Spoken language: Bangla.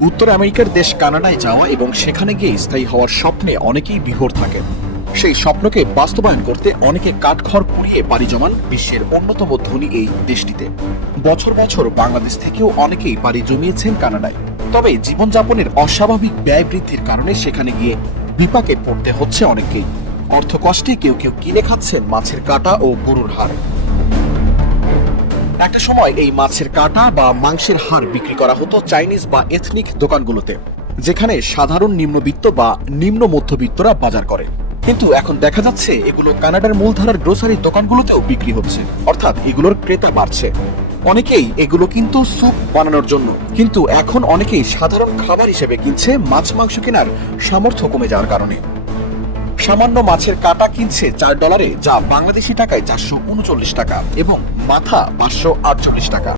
উত্তর আমেরিকার দেশ কানাডায় যাওয়া এবং সেখানে গিয়ে স্থায়ী হওয়ার স্বপ্নে অনেকেই বিভোর থাকেন। সেই স্বপ্নকে বাস্তবায়ন করতে অনেকে কাঠখড় পুড়িয়ে পাড়ি জমান বিশ্বের অন্যতম ধনী এই দেশটিতে। বছর বছর বাংলাদেশ থেকেও অনেকেই পাড়ি জমিয়েছেন কানাডায়। তবে জীবনযাপনের অস্বাভাবিক ব্যয় বৃদ্ধির কারণে সেখানে গিয়ে বিপাকে পড়তে হচ্ছে অনেককেই। অর্থ কষ্টে কেউ কেউ কিনে খাচ্ছেন মাছের কাঁটা ও গরুর হাড়। একটা সময় এই মাছের কাঁটা বা মাংসের হাড় বিক্রি করা হতো চাইনিজ বা এথনিক দোকানগুলোতে, যেখানে সাধারণ নিম্নবিত্ত বা নিম্ন মধ্যবিত্তরা বাজার করে। কিন্তু এখন দেখা যাচ্ছে এগুলো কানাডার মূলধারার গ্রোসারি দোকানগুলোতেও বিক্রি হচ্ছে, অর্থাৎ এগুলোর ক্রেতা বাড়ছে। অনেকেই এগুলো কিন্তু স্যুপ বানানোর জন্য, কিন্তু এখন অনেকেই সাধারণ খাবার হিসেবে কিনছে মাছ মাংস কেনার সামর্থ্য কমে যাওয়ার কারণে। সামান্য মাছের কাঁটা কিনছে $4, যা বাংলাদেশি টাকায় 439 টাকা, এবং মাথা 548 টাকা।